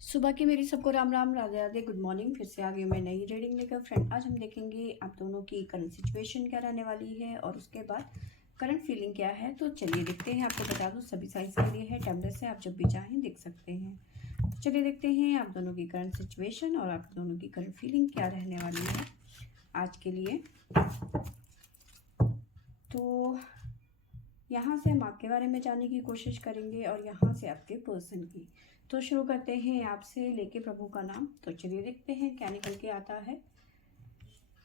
सुबह की मेरी सबको राम राम, राधे राधे, गुड मॉर्निंग। फिर से आ गई मैं नई रीडिंग लेकर। फ्रेंड, आज हम देखेंगे आप दोनों की करंट सिचुएशन क्या रहने वाली है और उसके बाद करंट फीलिंग क्या है। तो चलिए देखते हैं। आपको बता दूं सभी साइज के लिए है, टैबलेट से आप जब भी चाहें देख सकते हैं। तो चलिए देखते हैं आप दोनों की करंट सिचुएशन और आप दोनों की करंट फीलिंग क्या रहने वाली है आज के लिए। तो यहाँ से हम आपके बारे में जानने की कोशिश करेंगे और यहाँ से आपके पर्सन की। तो शुरू करते हैं आपसे लेके प्रभु का नाम। तो चलिए देखते हैं क्या निकल के आता है।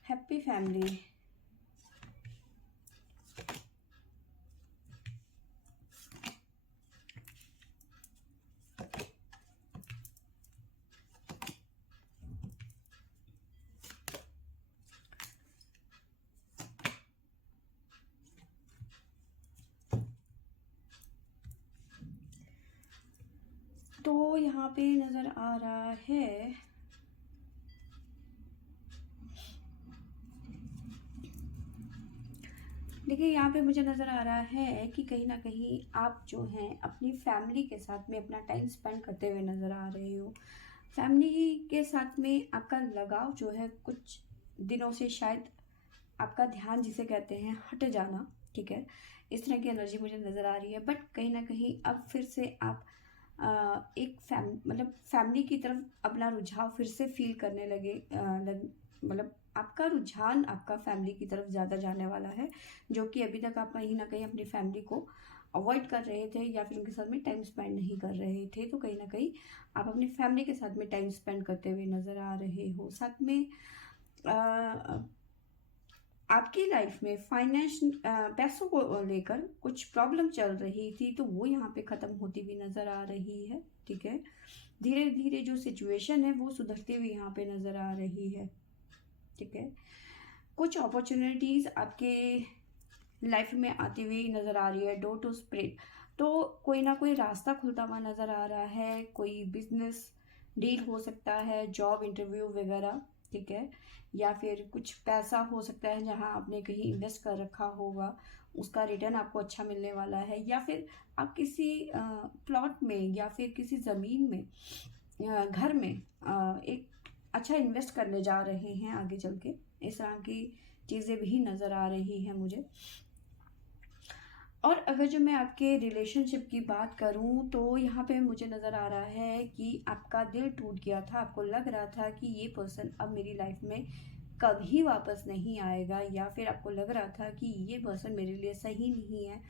हैप्पी फैमिली, तो यहाँ पे नजर आ रहा है देखिए, यहाँ पे मुझे नज़र आ रहा है कि कहीं ना कहीं आप जो हैं अपनी फैमिली के साथ में अपना टाइम स्पेंड करते हुए नज़र आ रहे हो। फैमिली के साथ में आपका लगाव जो है कुछ दिनों से शायद आपका ध्यान जिसे कहते हैं हट जाना, ठीक है, इस तरह की एनर्जी मुझे नज़र आ रही है। बट कहीं ना कहीं अब फिर से आप एक फैमिली की तरफ अपना रुझाव फिर से फील करने लगे। मतलब आपका रुझान आपका फैमिली की तरफ ज़्यादा जाने वाला है, जो कि अभी तक आप कहीं ना कहीं अपनी फैमिली को अवॉइड कर रहे थे या फिर उनके साथ में टाइम स्पेंड नहीं कर रहे थे। तो कहीं ना कहीं आप अपनी फैमिली के साथ में टाइम स्पेंड करते हुए नज़र आ रहे हो। साथ में आपकी लाइफ में फाइनेंस पैसों को लेकर कुछ प्रॉब्लम चल रही थी, तो वो यहाँ पे ख़त्म होती हुई नज़र आ रही है, ठीक है। धीरे धीरे जो सिचुएशन है वो सुधरती हुई यहाँ पे नज़र आ रही है, ठीक है। कुछ अपॉर्चुनिटीज़ आपके लाइफ में आती हुई नज़र आ रही है। डोर टू स्प्रेड, तो कोई ना कोई रास्ता खुलता हुआ नज़र आ रहा है। कोई बिजनेस डील हो सकता है, जॉब इंटरव्यू वगैरह, ठीक है। या फिर कुछ पैसा हो सकता है जहां आपने कहीं इन्वेस्ट कर रखा होगा, उसका रिटर्न आपको अच्छा मिलने वाला है। या फिर आप किसी प्लॉट में या फिर किसी ज़मीन में, घर में एक अच्छा इन्वेस्ट करने जा रहे हैं आगे चल के। इस तरह की चीज़ें भी नज़र आ रही हैं मुझे। और अगर जो मैं आपके रिलेशनशिप की बात करूं तो यहाँ पे मुझे नज़र आ रहा है कि आपका दिल टूट गया था। आपको लग रहा था कि ये पर्सन अब मेरी लाइफ में कभी वापस नहीं आएगा, या फिर आपको लग रहा था कि ये पर्सन मेरे लिए सही नहीं है,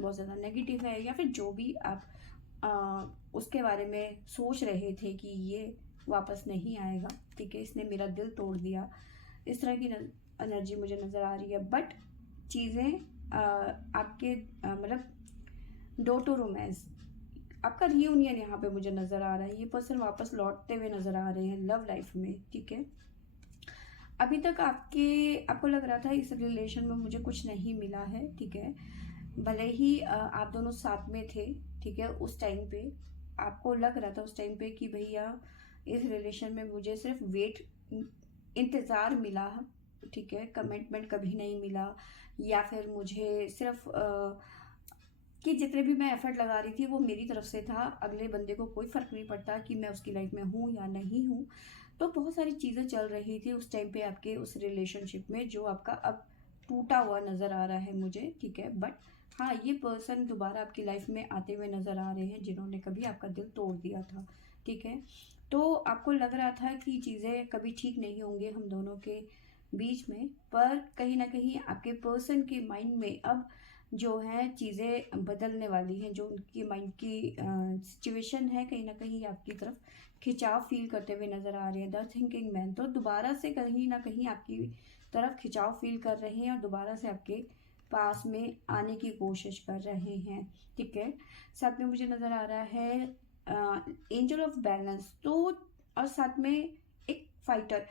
बहुत ज़्यादा नेगेटिव है, या फिर जो भी आप उसके बारे में सोच रहे थे कि ये वापस नहीं आएगा, ठीक है, इसने मेरा दिल तोड़ दिया। इस तरह की एनर्जी मुझे नज़र आ रही है। बट चीज़ें आपके डोर टू रोमांस, आपका रियूनियन यहाँ पे मुझे नज़र आ रहा है। ये पर्सन वापस लौटते हुए नज़र आ रहे हैं लव लाइफ में, ठीक है। अभी तक आपको लग रहा था इस रिलेशन में मुझे कुछ नहीं मिला है, ठीक है। भले ही आप दोनों साथ में थे, ठीक है, उस टाइम पे आपको लग रहा था उस टाइम पे कि भैया इस रिलेशन में मुझे सिर्फ वेट, इंतज़ार मिला, ठीक है, कमिटमेंट कभी नहीं मिला। या फिर मुझे सिर्फ कि जितने भी मैं एफर्ट लगा रही थी वो मेरी तरफ से था, अगले बंदे को कोई फ़र्क नहीं पड़ता कि मैं उसकी लाइफ में हूँ या नहीं हूँ। तो बहुत सारी चीज़ें चल रही थी उस टाइम पे आपके उस रिलेशनशिप में, जो आपका अब टूटा हुआ नज़र आ रहा है मुझे, ठीक है। बट हाँ, ये पर्सन दोबारा आपकी लाइफ में आते हुए नज़र आ रहे हैं जिन्होंने कभी आपका दिल तोड़ दिया था, ठीक है। तो आपको लग रहा था कि चीज़ें कभी ठीक नहीं होंगे हम दोनों के बीच में, पर कहीं ना कहीं आपके पर्सन के माइंड में अब जो है चीज़ें बदलने वाली हैं। जो उनकी माइंड की सिचुएशन है, कहीं ना कहीं आपकी तरफ खिंचाव फील करते हुए नज़र आ रहे हैं। द थिंकिंग मैन तो दोबारा से कहीं ना कहीं आपकी तरफ खिंचाव फील कर रहे हैं और दोबारा से आपके पास में आने की कोशिश कर रहे हैं, ठीक है। साथ में मुझे नज़र आ रहा है एंजल ऑफ बैलेंस, तो और साथ में एक फाइटर।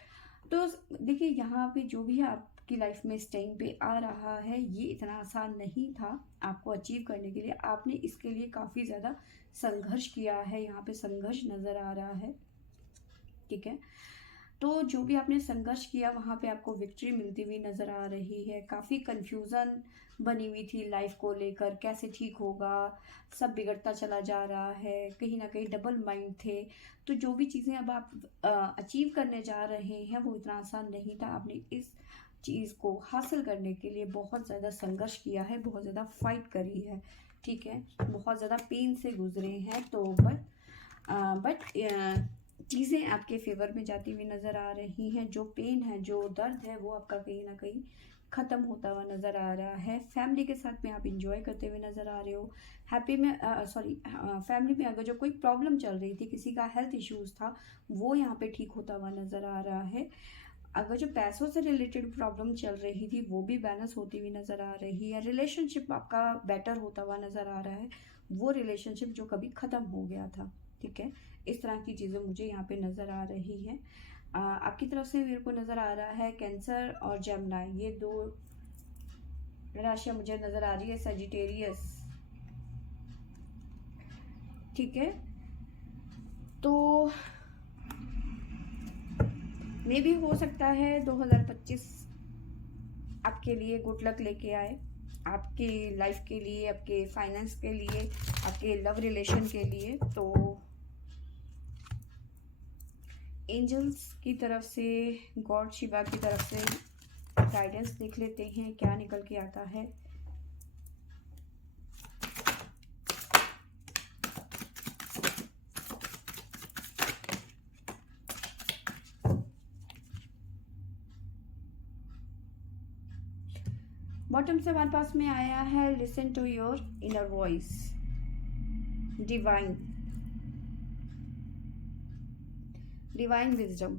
तो देखिए, यहाँ पे जो भी आपकी लाइफ में इस टाइम पे आ रहा है, ये इतना आसान नहीं था आपको अचीव करने के लिए। आपने इसके लिए काफ़ी ज़्यादा संघर्ष किया है, यहाँ पे संघर्ष नज़र आ रहा है, ठीक है। तो जो भी आपने संघर्ष किया वहाँ पे आपको विक्ट्री मिलती हुई नज़र आ रही है। काफ़ी कन्फ्यूज़न बनी हुई थी लाइफ को लेकर, कैसे ठीक होगा, सब बिगड़ता चला जा रहा है, कहीं ना कहीं डबल माइंड थे। तो जो भी चीज़ें अब आप अचीव करने जा रहे हैं वो इतना आसान नहीं था। आपने इस चीज़ को हासिल करने के लिए बहुत ज़्यादा संघर्ष किया है, बहुत ज़्यादा फाइट करी है, ठीक है, बहुत ज़्यादा पेन से गुजरे हैं। तो बट चीज़ें आपके फेवर में जाती हुई नज़र आ रही हैं। जो पेन है, जो दर्द है, वो आपका कहीं ना कहीं ख़त्म होता हुआ नज़र आ रहा है। फैमिली के साथ में आप इंजॉय करते हुए नज़र आ रहे हो। हैप्पी में फैमिली में अगर जो कोई प्रॉब्लम चल रही थी, किसी का हेल्थ इश्यूज़ था, वो यहाँ पे ठीक होता हुआ नज़र आ रहा है। अगर जो पैसों से रिलेटेड प्रॉब्लम चल रही थी वो भी बैलेंस होती हुई नज़र आ रही है। रिलेशनशिप आपका बेटर होता हुआ नज़र आ रहा है, वो रिलेशनशिप जो कभी ख़त्म हो गया था, ठीक है। इस तरह की चीज़ें मुझे यहाँ पे नज़र आ रही हैं। आपकी तरफ से मेरे को नज़र आ रहा है कैंसर और जेमिनी, ये दो राशियाँ मुझे नज़र आ रही है। सजिटेरियस, ठीक है। तो मे भी हो सकता है 2025 आपके लिए गुड लक लेके आए, आपके लाइफ के लिए, आपके फाइनेंस के लिए, आपके लव रिलेशन के लिए। तो एंजल्स की तरफ से, गॉड शिवा की तरफ से गाइडेंस देख लेते हैं क्या निकल के आता है। बॉटम से हमारे पास में आया है listen to your inner voice, divine wisdom.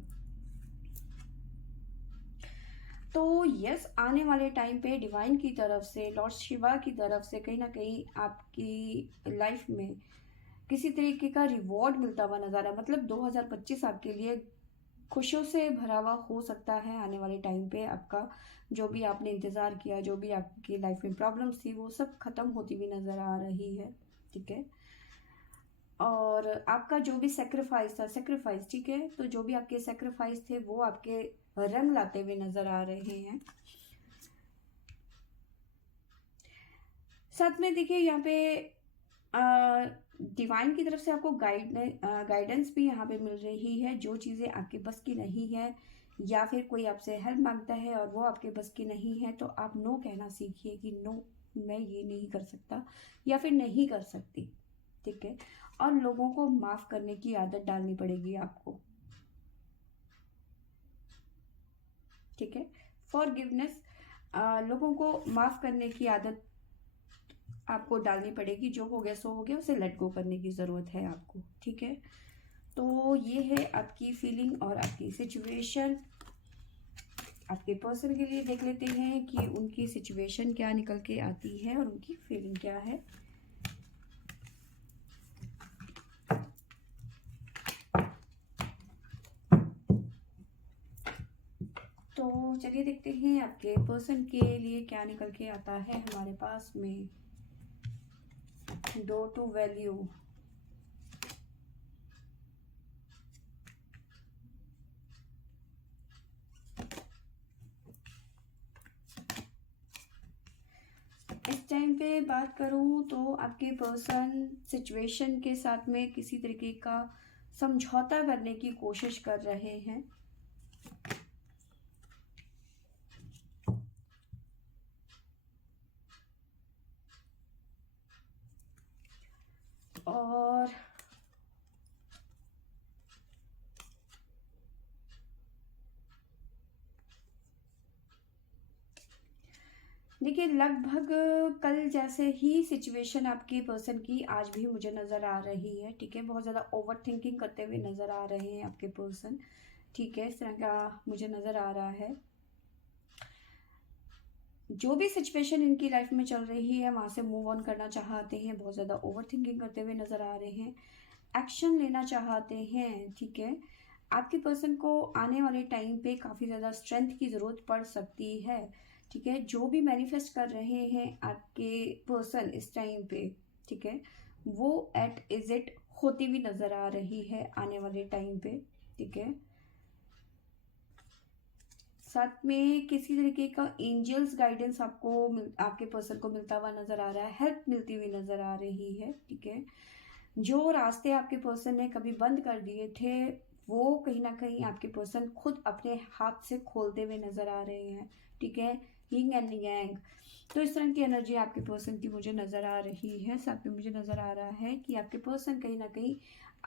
तो यस, आने वाले टाइम पे डिवाइन की तरफ से, लॉर्ड शिवा की तरफ से कहीं ना कहीं आपकी लाइफ में किसी तरीके का रिवॉर्ड मिलता हुआ नज़र है। मतलब 2025 आपके लिए खुशियों से भरा हुआ हो सकता है। आने वाले टाइम पे आपका जो भी आपने इंतज़ार किया, जो भी आपकी लाइफ में प्रॉब्लम्स थी, वो सब खत्म होती हुई नज़र आ रही है, ठीक है। और आपका जो भी सेक्रीफाइस था, ठीक है, तो जो भी आपके सेक्रीफाइस थे वो आपके रंग लाते हुए नज़र आ रहे हैं। साथ में देखिए यहाँ पे डिवाइन की तरफ से आपको गाइडेंस भी यहाँ पे मिल रही है। जो चीज़ें आपके बस की नहीं है, या फिर कोई आपसे हेल्प मांगता है और वो आपके बस की नहीं है, तो आप नो कहना सीखिए कि नो, मैं ये नहीं कर सकता या फिर नहीं कर सकती, ठीक है। और लोगों को माफ़ करने की आदत डालनी पड़ेगी आपको, ठीक है। फॉरगिवनेस, लोगों को माफ़ करने की आदत आपको डालनी पड़ेगी। जो हो गया सो हो गया, उसे लेट गो करने की ज़रूरत है आपको, ठीक है। तो ये है आपकी फीलिंग और आपकी सिचुएशन। आपके पर्सन के लिए देख लेते हैं कि उनकी सिचुएशन क्या निकल के आती है और उनकी फीलिंग क्या है। तो चलिए देखते हैं आपके पर्सन के लिए क्या निकल के आता है हमारे पास में। डोर टू वैल्यू, इस टाइम पे बात करूं तो आपके पर्सन सिचुएशन के साथ में किसी तरीके का समझौता करने की कोशिश कर रहे हैं। और देखिए, लगभग कल जैसे ही सिचुएशन आपके पर्सन की आज भी मुझे नज़र आ रही है, ठीक है। बहुत ज़्यादा ओवर थिंकिंग करते हुए नज़र आ रहे हैं आपके पर्सन, ठीक है। इस तरह का मुझे नज़र आ रहा है। जो भी सिचुएशन इनकी लाइफ में चल रही है वहाँ से मूव ऑन करना चाहते हैं। बहुत ज़्यादा ओवर थिंकिंग करते हुए नज़र आ रहे हैं, एक्शन लेना चाहते हैं, ठीक है। आपके पर्सन को आने वाले टाइम पे काफ़ी ज़्यादा स्ट्रेंथ की ज़रूरत पड़ सकती है, ठीक है। जो भी मैनिफेस्ट कर रहे हैं आपके पर्सन इस टाइम पे, ठीक है, वो एट इज इट होती हुई नज़र आ रही है आने वाले टाइम पे, ठीक है। साथ में किसी तरीके का एंजल्स गाइडेंस आपके पर्सन को मिलता हुआ नज़र आ रहा है, हेल्प मिलती हुई नज़र आ रही है, ठीक है। जो रास्ते आपके पर्सन ने कभी बंद कर दिए थे, वो कहीं ना कहीं आपके पर्सन खुद अपने हाथ से खोलते हुए नज़र आ रहे हैं, ठीक है। यिंग एंड यांग, तो इस तरह की एनर्जी आपके पर्सन की मुझे नज़र आ रही है। साथ में मुझे नज़र आ रहा है कि आपके पर्सन कहीं ना कहीं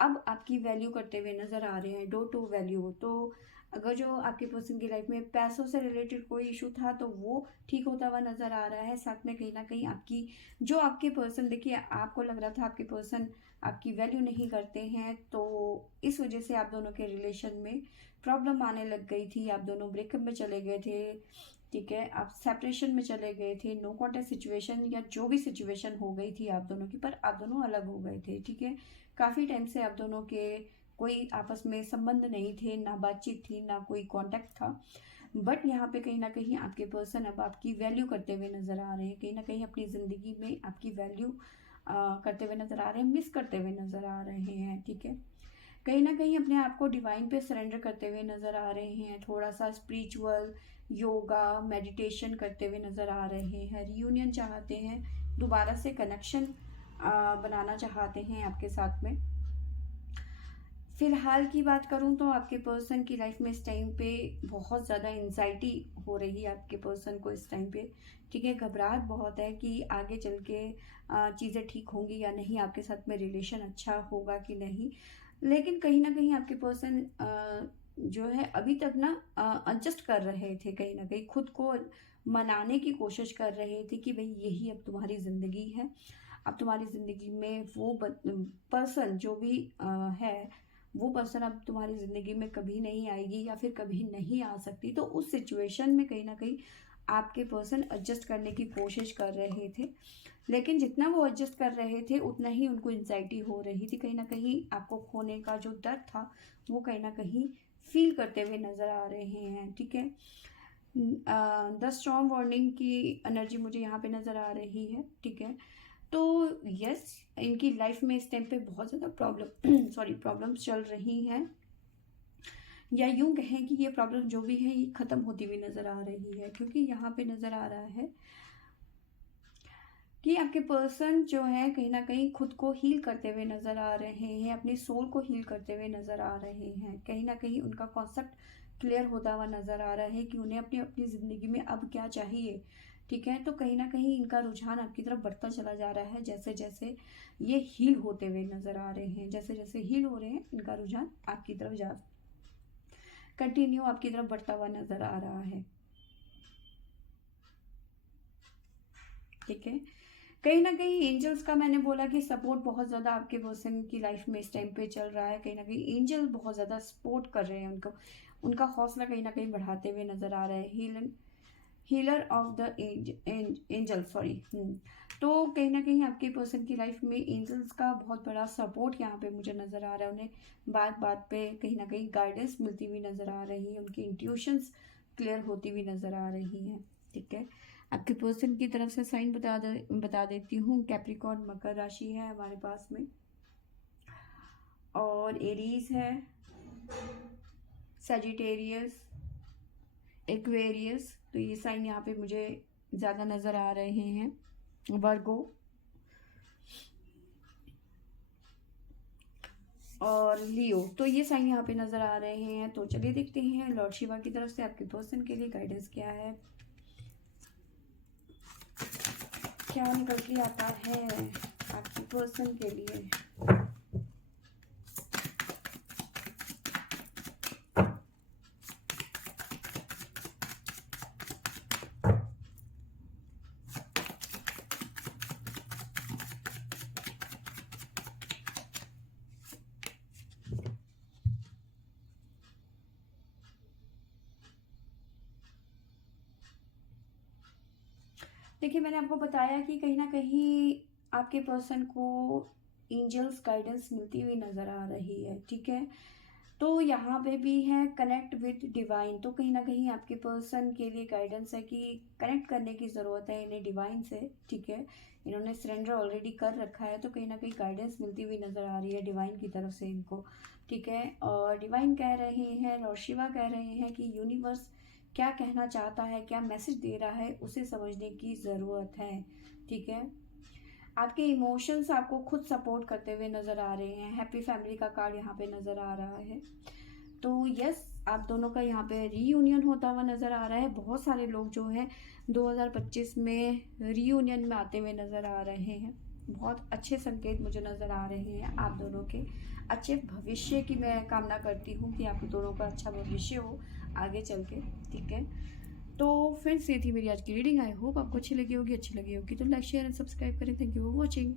अब आपकी वैल्यू करते हुए नज़र आ रहे हैं, डो टू वैल्यू। तो अगर जो आपके पर्सन की लाइफ में पैसों से रिलेटेड कोई इशू था तो वो ठीक होता हुआ नज़र आ रहा है। साथ में कहीं ना कहीं आपके पर्सन, देखिए आपको लग रहा था आपके पर्सन आपकी वैल्यू नहीं करते हैं, तो इस वजह से आप दोनों के रिलेशन में प्रॉब्लम आने लग गई थी। आप दोनों ब्रेकअप में चले गए थे, ठीक है, आप सेपरेशन में चले गए थे, नो कॉन्टेक्ट सिचुएशन या जो भी सिचुएशन हो गई थी आप दोनों की, पर आप दोनों अलग हो गए थे, ठीक है। काफ़ी टाइम से आप दोनों के कोई आपस में संबंध नहीं थे, ना बातचीत थी, ना कोई कांटेक्ट था। बट यहाँ पे कहीं ना कहीं आपके पर्सन अब आपकी वैल्यू करते हुए नज़र आ रहे हैं, कहीं ना कहीं अपनी ज़िंदगी में आपकी वैल्यू करते हुए नज़र आ रहे हैं, मिस करते हुए नज़र आ रहे हैं, ठीक है। कहीं ना कहीं अपने आप को डिवाइन पे सरेंडर करते हुए नज़र आ रहे हैं, थोड़ा सा स्पिरिचुअल योगा मेडिटेशन करते हुए नज़र आ रहे हैं, रियूनियन चाहते हैं, दोबारा से कनेक्शन बनाना चाहते हैं आपके साथ में। फिलहाल की बात करूं तो आपके पर्सन की लाइफ में इस टाइम पे बहुत ज़्यादा एंजाइटी हो रही है आपके पर्सन को इस टाइम पे, ठीक है। घबराहट बहुत है कि आगे चल के चीज़ें ठीक होंगी या नहीं, आपके साथ में रिलेशन अच्छा होगा कि नहीं। लेकिन कहीं ना कहीं आपके पर्सन जो है अभी तक ना एडजस्ट कर रहे थे, कहीं ना कहीं खुद को मनाने की कोशिश कर रहे थे कि भाई यही अब तुम्हारी ज़िंदगी है। अब तुम्हारी ज़िंदगी में वो पर्सन जो भी है, वो पर्सन अब तुम्हारी ज़िंदगी में कभी नहीं आएगी या फिर कभी नहीं आ सकती। तो उस सिचुएशन में कहीं ना कहीं आपके पर्सन एडजस्ट करने की कोशिश कर रहे थे, लेकिन जितना वो एडजस्ट कर रहे थे उतना ही उनको एंजाइटी हो रही थी। कहीं ना कहीं आपको खोने का जो डर था वो कहीं ना कहीं फील करते हुए नज़र आ रहे हैं, ठीक है। द स्ट्रॉन्ग वार्निंग की एनर्जी मुझे यहाँ पे नज़र आ रही है, ठीक है। तो यस, इनकी लाइफ में इस टाइम पे बहुत ज़्यादा प्रॉब्लम्स चल रही हैं, या यूं कहें कि ये प्रॉब्लम जो भी है ये ख़त्म होती हुई नज़र आ रही है, क्योंकि यहाँ पे नज़र आ रहा है कि आपके पर्सन जो है कहीं ना कहीं खुद को हील करते हुए नज़र आ रहे हैं, अपनी सोल को हील करते हुए नज़र आ रहे हैं। कहीं ना कहीं उनका कॉन्सेप्ट क्लियर होता हुआ नज़र आ रहा है कि उन्हें अपनी अपनी ज़िंदगी में अब क्या चाहिए, ठीक है। तो कहीं ना कहीं इनका रुझान आपकी तरफ बढ़ता चला जा रहा है, जैसे जैसे ये हील होते हुए नज़र आ रहे हैं, जैसे जैसे हील हो रहे हैं इनका रुझान आपकी तरफ कंटिन्यू आपकी तरफ बढ़ता हुआ नज़र आ रहा है, ठीक है। कहीं ना कहीं एंजल्स का मैंने बोला कि सपोर्ट बहुत ज़्यादा आपके पर्सन की लाइफ में इस टाइम पे चल रहा है। कहीं ना कहीं एंजल बहुत ज़्यादा सपोर्ट कर रहे हैं उनको, उनका हौसला कहीं ना कहीं बढ़ाते हुए नज़र आ रहा है। Healer of the angel, sorry. तो कहीं ना कहीं आपके पर्सन की लाइफ में एंजल्स का बहुत बड़ा सपोर्ट यहाँ पे मुझे नज़र आ रहा है। उन्हें बात बात पे कहीं ना कहीं गाइडेंस मिलती हुई नज़र आ रही है, उनकी इंट्यूशंस क्लियर होती हुई नज़र आ रही हैं, ठीक है। आपके पर्सन की तरफ से साइन बता देती हूँ। कैप्रिकॉर्न मकर राशि है हमारे पास में, और एरीज है, सजिटेरियस, एक्वेरियस, तो ये साइन यहाँ पे मुझे ज़्यादा नज़र आ रहे हैं। वर्गो और लियो, तो ये साइन यहाँ पे नज़र आ रहे हैं। तो चलिए देखते हैं लॉर्ड शिवा की तरफ से आपके पर्सन के लिए गाइडेंस क्या है, क्या निकल के आता है आपके पर्सन के लिए। देखिए, मैंने आपको बताया कि कहीं ना कहीं आपके पर्सन को एंजल्स गाइडेंस मिलती हुई नज़र आ रही है, ठीक है। तो यहाँ पे भी है कनेक्ट विद डिवाइन, तो कहीं ना कहीं आपके पर्सन के लिए गाइडेंस है कि कनेक्ट करने की ज़रूरत है इन्हें डिवाइन से, ठीक है। इन्होंने सरेंडर ऑलरेडी कर रखा है, तो कहीं ना कहीं गाइडेंस मिलती हुई नज़र आ रही है डिवाइन की तरफ से इनको, ठीक है। और डिवाइन कह रहे हैं और शिवा कह रहे हैं कि यूनिवर्स क्या कहना चाहता है, क्या मैसेज दे रहा है, उसे समझने की ज़रूरत है। ठीक है, आपके इमोशंस आपको खुद सपोर्ट करते हुए नज़र आ रहे हैं। हैप्पी फैमिली का कार्ड यहाँ पे नज़र आ रहा है। तो यस, आप दोनों का यहाँ पे रीयूनियन होता हुआ नज़र आ रहा है। बहुत सारे लोग जो हैं 2025 में रीयूनियन में आते हुए नज़र आ रहे हैं। बहुत अच्छे संकेत मुझे नज़र आ रहे हैं आप दोनों के। अच्छे भविष्य की मैं कामना करती हूँ कि आप दोनों का अच्छा भविष्य हो आगे चल के। ठीक है, तो फ्रेंड्स, ये थी मेरी आज की रीडिंग। आई होप आपको अच्छी लगी होगी। तो लाइक शेयर एंड सब्सक्राइब करें। Thank you for watching.